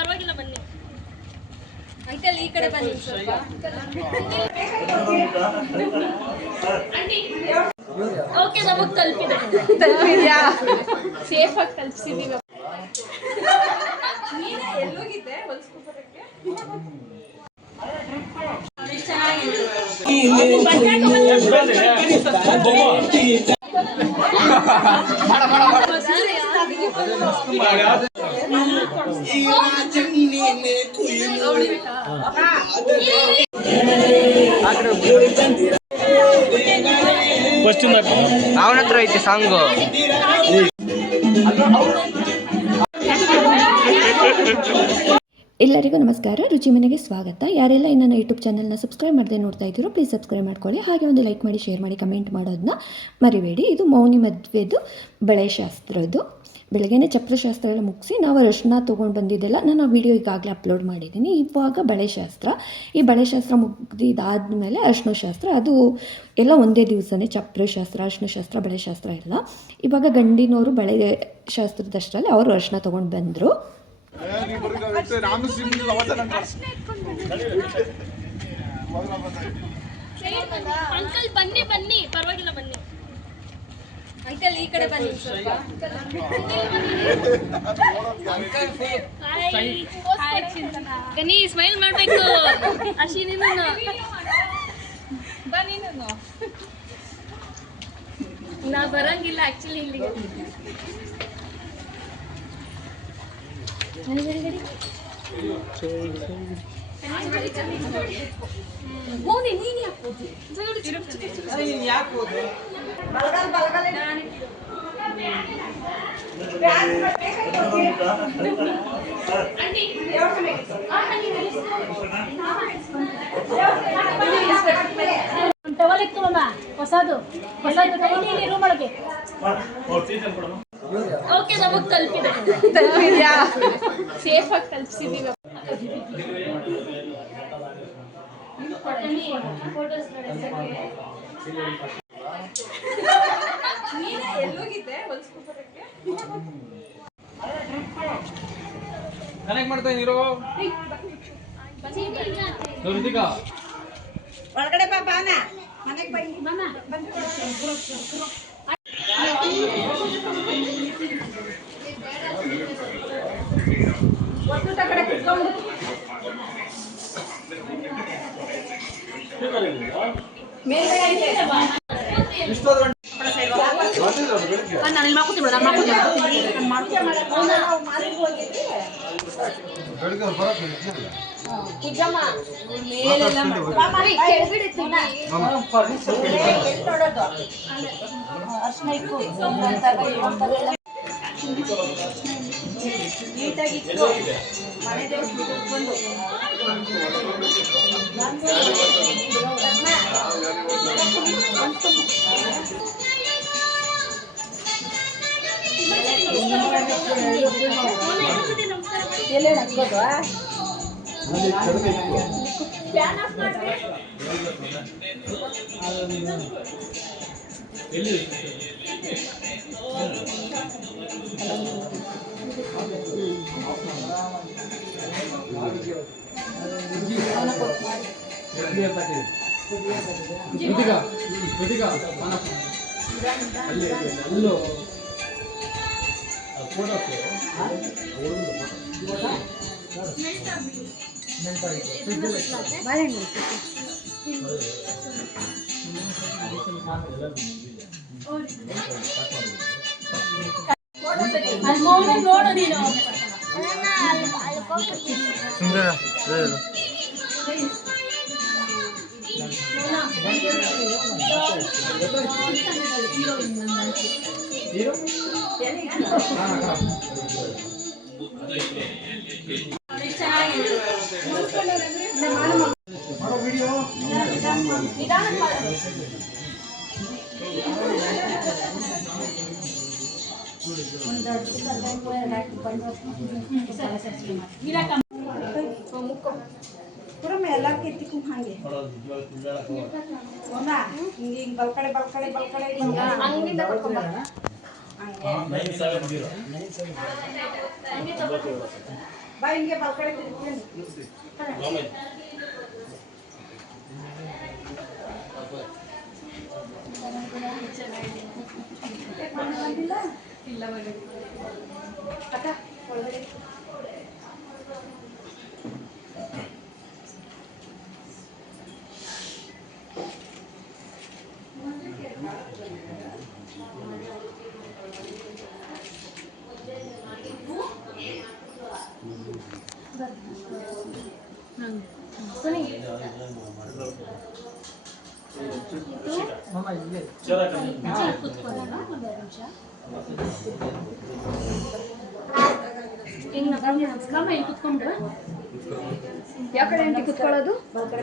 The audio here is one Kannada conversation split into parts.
ಪರವಾಗಿಲ್ಲ ಬನ್ನಿ ಅಂಕಲ್, ಈ ಕಡೆ ಬನ್ನಿ ಸ್ವಲ್ಪ. ಓಕೆ, ನಮಗೆ ತಲುಪಿದ್ಯಾ? ಸೇಫ್ ಆಗಿ ತಲುಪಿಸಿದೀವಿ. ಎಲ್ಲೋಗಿದ್ದೆ ಹೊಲ್ಸ್ಕೊಬರಕ್ಕೆ? ಅವನ ಹತ್ರ ಐತೆ ಸಾಂಗು. ಎಲ್ಲರಿಗೂ ನಮಸ್ಕಾರ, ರುಚಿ ಮನೆಗೆ ಸ್ವಾಗತ. ಯಾರೆಲ್ಲ ನನ್ನ ಯೂಟ್ಯೂಬ್ ಚಾನಲ್ನ ಸಬ್ಸ್ಕ್ರೈಬ್ ಮಾಡದೆ ನೋಡ್ತಾ ಇದ್ದೀರೋ ಪ್ಲೀಸ್ ಸಬ್ಸ್ಕ್ರೈಬ್ ಮಾಡ್ಕೊಳ್ಳಿ. ಹಾಗೆ ಒಂದು ಲೈಕ್ ಮಾಡಿ, ಶೇರ್ ಮಾಡಿ, ಕಮೆಂಟ್ ಮಾಡೋದನ್ನ ಮರಿಬೇಡಿ. ಇದು ಮೌನಿ ಮದುವೆದು ಬಳೆಶಾಸ್ತ್ರದ್ದು. ಬೆಳಗ್ಗೆನೇ ಚಪ್ರಶಾಸ್ತ್ರ ಎಲ್ಲ ಮುಗಿಸಿ ನಾವು ಅರಿಶಿನ ತೊಗೊಂಡು ಬಂದಿದ್ದೆಲ್ಲ ನಾನು ವೀಡಿಯೋ ಈಗಾಗಲೇ ಅಪ್ಲೋಡ್ ಮಾಡಿದ್ದೀನಿ. ಇವಾಗ ಬಳೆಶಾಸ್ತ್ರ, ಈ ಬಳೆಶಾಸ್ತ್ರ ಮುಗಿದಾದ್ಮೇಲೆ ಅರಿಶಿನ ಶಾಸ್ತ್ರ. ಅದು ಎಲ್ಲ ಒಂದೇ ದಿವಸನೇ, ಚಪ್ರಶಾಸ್ತ್ರ, ಅರಿಶಿನ ಶಾಸ್ತ್ರ, ಬಳೆಶಾಸ್ತ್ರ ಎಲ್ಲ. ಇವಾಗ ಗಂಡಿನವರು ಬಳೆ ಶಾಸ್ತ್ರದಷ್ಟರಲ್ಲಿ ಅವರು ಅರಿಶಿನ ತೊಗೊಂಡು ಬಂದರು. ಅಂಕಲ್ ಬನ್ನಿ ಬನ್ನಿ, ಪರವಾಗಿಲ್ಲ ಬನ್ನಿ ಅಂಕಲ್, ಈ ಕಡೆ ಬನ್ನಿ ಸ್ವಲ್ಪ. ಬನ್ನಿ, ಸ್ಮೈಲ್ ಮಾಡ್ಬೇಕು. ಅಶ್ವಿನಿ ಬನ್ನಿ. ನಾ ಬರಂಗಿಲ್ಲ ಆಕ್ಚುಲಿ ಇಲ್ಲಿಗೆ. ಹೋಗಿ ನೀನು ಯಾಕೋದು ಹೊಸದು ರೂಮ್ ಒಳಗೆ. ಓಕೆ, ನಮಗೆ ತಲುಪಿದ್ಯಾ? ಸೇಫ್ ಆಗಿ ತಲುಪಿಸಿದೀವಿ. ಎಲ್ಲೋಗಿದ್ದೆ ಹೊಲ್ಸ್ಕೊಬರಕ್ಕೆ? ಕನೆಕ್ಟ್ ಮಾಡ್ತಾ ಇರೋ ಒಳಗಡೆ ಬಾನ ಮನೆಗೆ ಬನ್ನಿ. ಒಂದು ಕಡೆ ಕುತ್ಕೊಂಡು ನೀಟಾಗಿತ್ತು ಮನೆ ದೇವ್ರು ಬಿಟ್ಕೊಂಡು ಎಲ್ಲೇ ನಕ್ಕೋದು ನೋಡು ನೀನು ಎಲ್ಲ ಕೆತ್ತಿಕು ಹಾಗೆ ಹಿಂಗೆ ಬಲ್ಕಡೆ ಹಂಗಿಂದ ಕೊಡ್ಕೊಂಬ. ಬಾ ಹಿಂಗೆ ಬಲ್ ಕಡೆ ತಿರ್ಕೊಂಡು ಇಲ್ಲ ಅಕ್ಕ ಒಳಗಡೆ ಯಾವ ಕಡೆ ಅಂತ ಕುತ್ಕೊಳ್ಳೋದು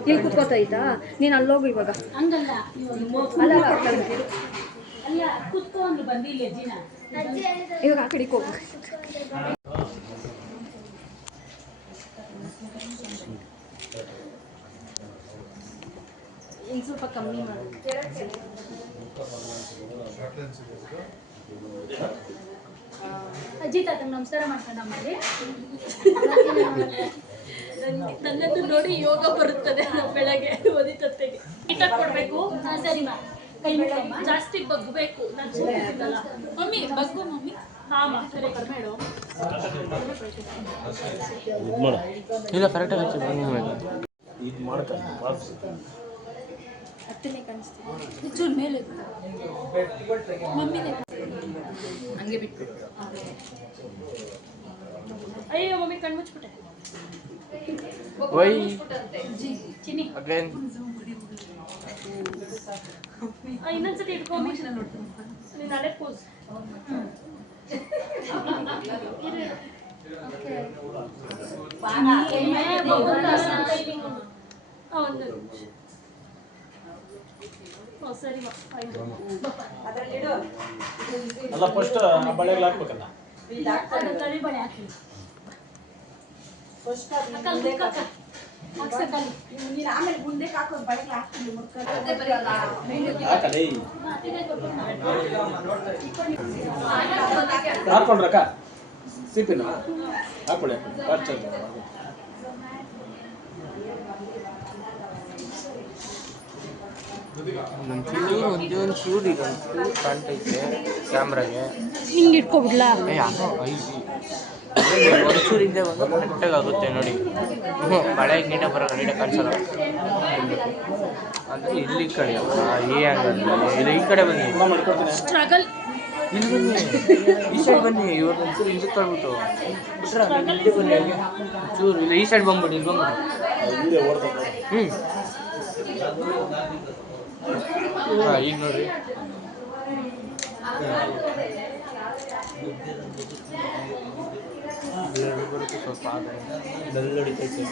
ಇಲ್ಲಿ ಕುತ್ಕೋತೈತಾ ನೀನು ಅಲ್ಲೋಗು ಇವಾಗ ಹಂಗಲ್ಲ ಅಲ್ಲ ಅಲ್ಲ ಕುತ್ಕೊಂಡು ಬಂದಿಲ್ಲ ಅಜ್ಜಿನ ಇವಾಗ ಆ ಕಡೆಗೆ ಹೋಗು ಇನ್ನು ಸ್ವಲ್ಪ ಕಮ್ಮಿ ಮಾಡು ಅಜ್ಜಿ ತಾತಂಗೆ ನಮಸ್ಕಾರ ಮಾಡ್ಕೊಂಡು ಆಮೇಲೆ ನನ್ನನ್ನು ನೋಡಿ ಯೋಗ ಬರುತ್ತದೆ ಬೆಳಗ್ಗೆ ಓದಿತತ್ತೆಗೆ ನೀಟಾಗಿ ಕೊಡಬೇಕು ಸರಿ ಮಾ ಕೈ ಜಾಸ್ತಿ ಬಗ್ಬೇಕು ನಾನು ಸೂಚಿಸಿದ್ದಲ್ಲ ಮಮ್ಮಿ ಬಗ್ಗು ಮಮ್ಮಿ ಹಾಂ ಸರಿ ಮೇಡಮ್ ಇಲ್ಲ ಕರೆಕ್ಟಾಗಿ ಇದು ಮಾಡ್ತಾರೆ ಹತ್ತನೇ ಕಾಣಿಸ್ತೀನಿ ಚೂರು ಮೇಲೆ ಮಮ್ಮಿನೇ ಹಂಗೆ ಬಿಟ್ಟು ಅಯ್ಯೋ ಮಮ್ಮಿ ಕಣ್ಣು ಮುಚ್ಬಿಟ್ಟೆ ವೈ ಚಿನ್ನಿ ಅಗೇನ್ ಇನ್ನೊಂದ್ಸತಿ ಇಟ್ಕೊ ನೀನು ಅದೇ ಪೋಸ್ ಸರಿ ಅದರಲ್ಲಿಡು ಅಲ್ಲ ಫಸ್ಟ್ ಬಳೆಗಳು ಹಾಕ್ಬೇಕಲ್ಲ ತಳಿ ಬಳೆ ಹಾಕಿ ಫಸ್ಟ್ ಹಾಕ್ಸಕ್ಕಲ್ಲಿ ನೀನು ಆಮೇಲೆ ಮುಂದಕ್ಕೆ ಹಾಕೋದು ಬಳಿಗೆ ಹಾಕ್ತೀನಿ ಹಾಕಲೇ ಹಾಕೊಂಡ್ರಕ್ಕ ಸಿಪಿನ ಹಾಕೊಳ್ಳಿ ಫಸ್ಟ್ ಒಂದೇ ಒಂದು ಚೂರು ಇದೊಂದು ಕಾಣ್ತೈತೆ ಕ್ಯಾಮ್ರಾಗೆ ಹಿಂಗೆ ಇಟ್ಕೊಬಿಡ್ಲಾ ಯಾಕೋ ಐದು ಒಂದು ಚೂರು ಹಿಂದೆ ಬಂದು ಕರೆಕ್ಟಾಗಿ ಆಗುತ್ತೆ ನೋಡಿ ಮಳೆ ನೀಟಾಗಿ ಬರೋಲ್ಲ ನೀಟಾಗಿ ಕಾಣಿಸಲ್ಲ ಅಂದರೆ ಇಲ್ಲಿ ಕಡೆ ಈ ಆ್ಯಂಗಲ್ ಇಲ್ಲ ಈ ಕಡೆ ಬನ್ನಿ ಸ್ಟ್ರಗಲ್ ಇಲ್ಲಿ ಬನ್ನಿ ಈ ಸೈಡ್ ಬನ್ನಿ ಇವಾಗ ಒಂಚೂರು ಹಿಂದಕ್ಕೆ ತಳ್ಬಿಟ್ಟು ಬಿಟ್ರೆ ಇಲ್ಲಿ ಬನ್ನಿ ಚೂರು ಇಲ್ಲ ಈ ಸೈಡ್ ಬಂದ್ಬಿಡಿ ಇಲ್ಲಿ ಬಂದ್ಬಿಡಿ ಹಾಂ ಈಗ ನೋಡ್ರಿ ಬರುತ್ತೆ ಸ್ವಲ್ಪ ಬೆಲ್ಲ ಹೊಡಿತೈತೆ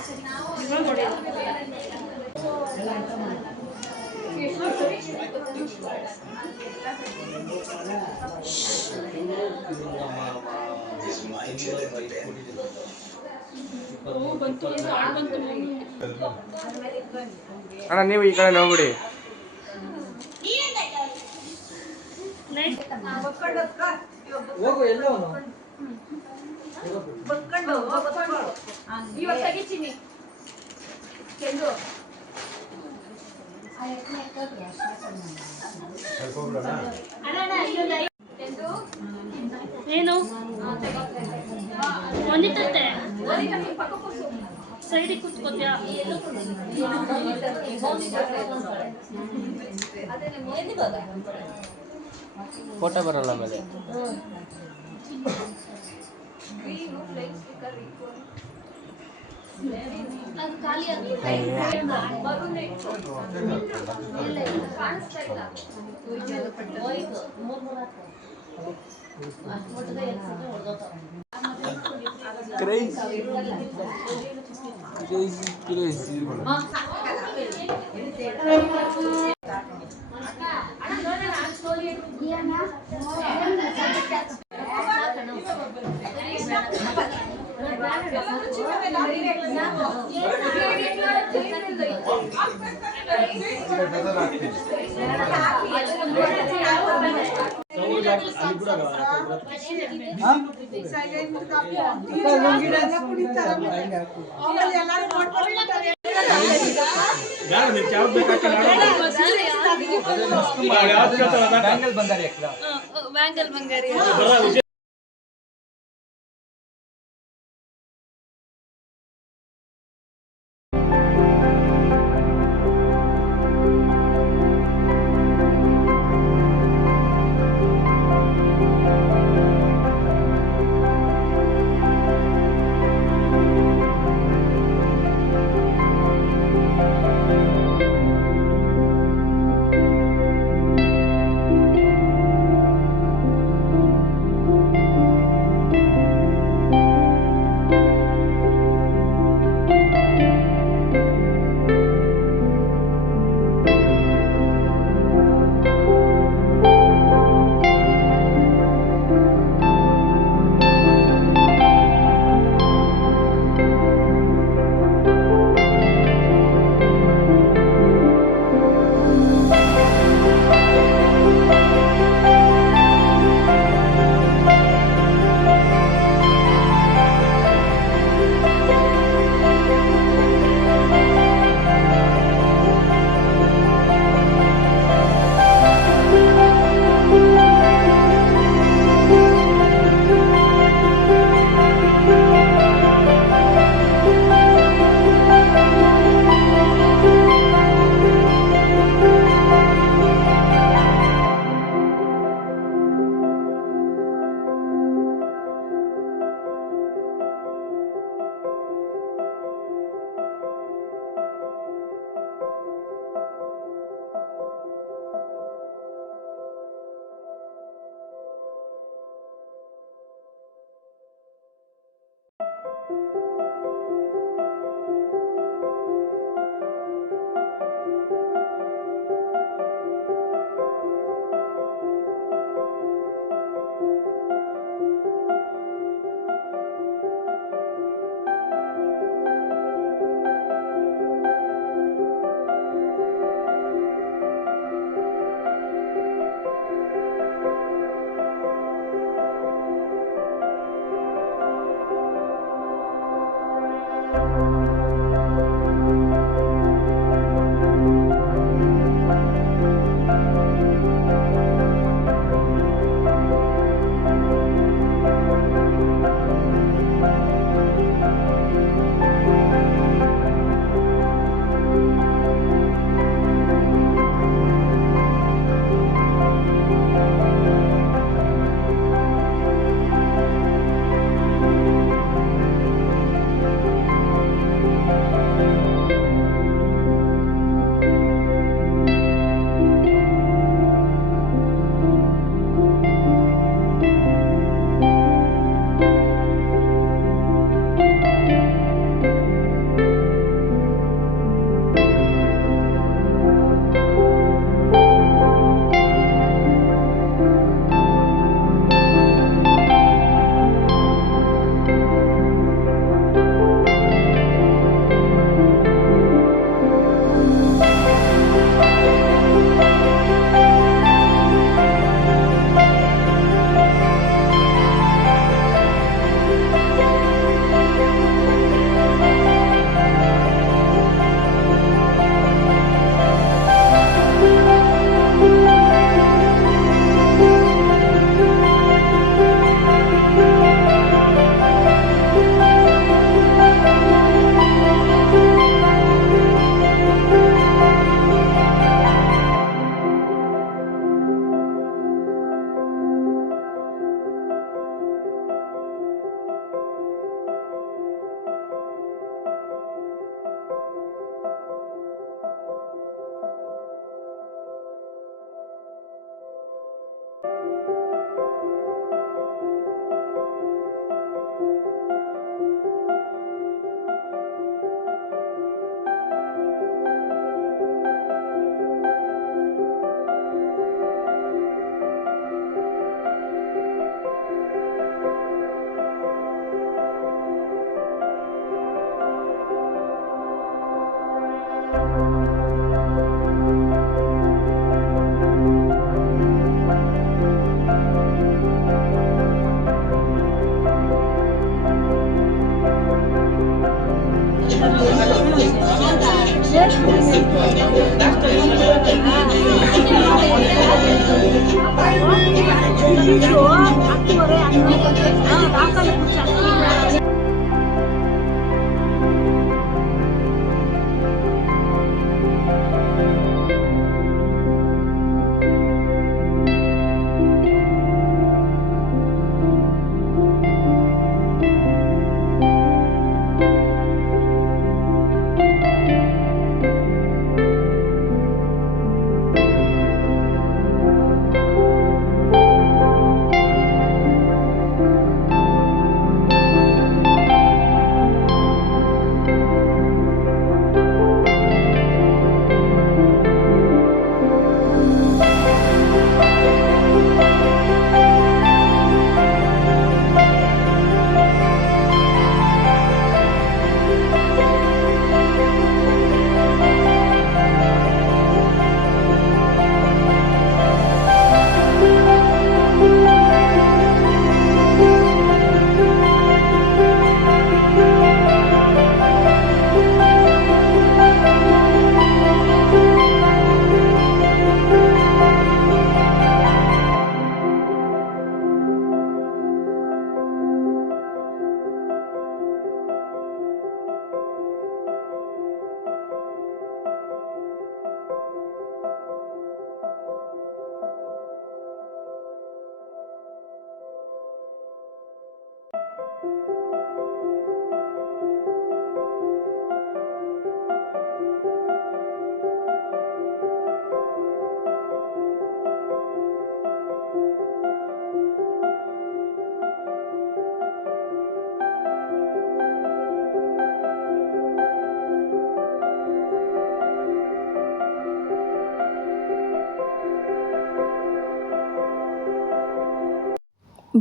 ಅಣ್ಣ ನೀವು ಈ ಕಡೆ ನೋಡ್ಬಿಡಿ ಹೋಗು ಎಲ್ಲೋ ಇವಾಗ ತೆಗಿತೀನಿ ಚೆಂಡು ಏನು ಒಂದಿಟ್ಟೆ ಸೈಡಿಗೆ ಕೂತ್ಕೋತ್ಯಾ ಫೋಟೋ ಬರಲ್ಲ ಆಮೇಲೆ ಅದು ಖಾಲಿ ಕ್ರೇಜಿ ಕ್ರೇಜಿ ಬ್ಯಾಂಗಲ್ ಬಂಗಾರಿ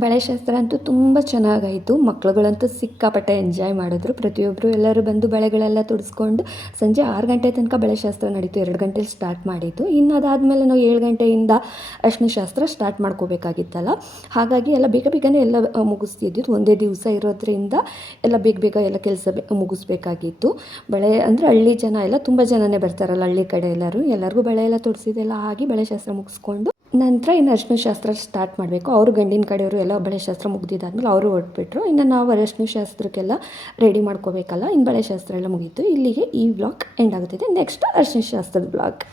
ಬಳೆಶಾಸ್ತ್ರ ಅಂತೂ ತುಂಬ ಚೆನ್ನಾಗಾಯಿತು. ಮಕ್ಳುಗಳಂತೂ ಸಿಕ್ಕಾಪಟ್ಟೆ ಎಂಜಾಯ್ ಮಾಡಿದ್ರು. ಪ್ರತಿಯೊಬ್ಬರು ಎಲ್ಲರೂ ಬಂದು ಬಳೆಗಳೆಲ್ಲ ತೊಡಿಸ್ಕೊಂಡು ಸಂಜೆ 6 ಗಂಟೆ ತನಕ ಬಳೆಶಾಸ್ತ್ರ ನಡೀತು. 2 ಗಂಟೆಲಿ ಸ್ಟಾರ್ಟ್ ಮಾಡಿದ್ದು. ಇನ್ನು ಅದಾದಮೇಲೆ ನಾವು 7 ಗಂಟೆಯಿಂದ ಅರಿಶಿನ ಶಾಸ್ತ್ರ ಸ್ಟಾರ್ಟ್ ಮಾಡ್ಕೋಬೇಕಾಗಿತ್ತಲ್ಲ, ಹಾಗಾಗಿ ಎಲ್ಲ ಬೇಗ ಬೇಗನೆ ಎಲ್ಲ ಮುಗಿಸ್ತಿದ್ದಿದ್ದು. ಒಂದೇ ದಿವಸ ಇರೋದ್ರಿಂದ ಎಲ್ಲ ಬೇಗ ಬೇಗ ಎಲ್ಲ ಕೆಲಸ ಮುಗಿಸ್ಬೇಕಾಗಿತ್ತು. ಬಳೆ ಅಂದರೆ ಹಳ್ಳಿ ಜನ ಎಲ್ಲ ತುಂಬ ಜನನೇ ಬರ್ತಾರಲ್ಲ, ಹಳ್ಳಿ ಕಡೆ ಎಲ್ಲರಿಗೂ ಬಳೆ ಎಲ್ಲ ತೊಡಿಸಿದೆಲ್ಲ ಆಗಿ ಬಳೆಶಾಸ್ತ್ರ ಮುಗಿಸ್ಕೊಂಡು ನಂತರ ಇನ್ನು ಅರಿಶಿನ ಶಾಸ್ತ್ರ ಸ್ಟಾರ್ಟ್ ಮಾಡಬೇಕು. ಅವರು ಗಂಡಿನ ಕಡೆಯವರು ಎಲ್ಲ ಬಳೆ ಶಾಸ್ತ್ರ ಮುಗ್ದಿದ್ದಾದ್ಮೇಲೆ ಅವರು ಹೊರಟ್ಬಿಟ್ರು. ಇನ್ನು ನಾವು ಅರಿಶಿನ ಶಾಸ್ತ್ರಕ್ಕೆಲ್ಲ ರೆಡಿ ಮಾಡ್ಕೋಬೇಕಲ್ಲ. ಇನ್ನು ಬಳೆ ಶಾಸ್ತ್ರ ಎಲ್ಲ ಮುಗೀತು. ಇಲ್ಲಿಗೆ ಈ ವ್ಲಾಗ್ ಎಂಡ್ ಆಗುತ್ತಿದೆ. ನೆಕ್ಸ್ಟ್ ಅರಿಶಿನ ಶಾಸ್ತ್ರದ ವ್ಲಾಗ್.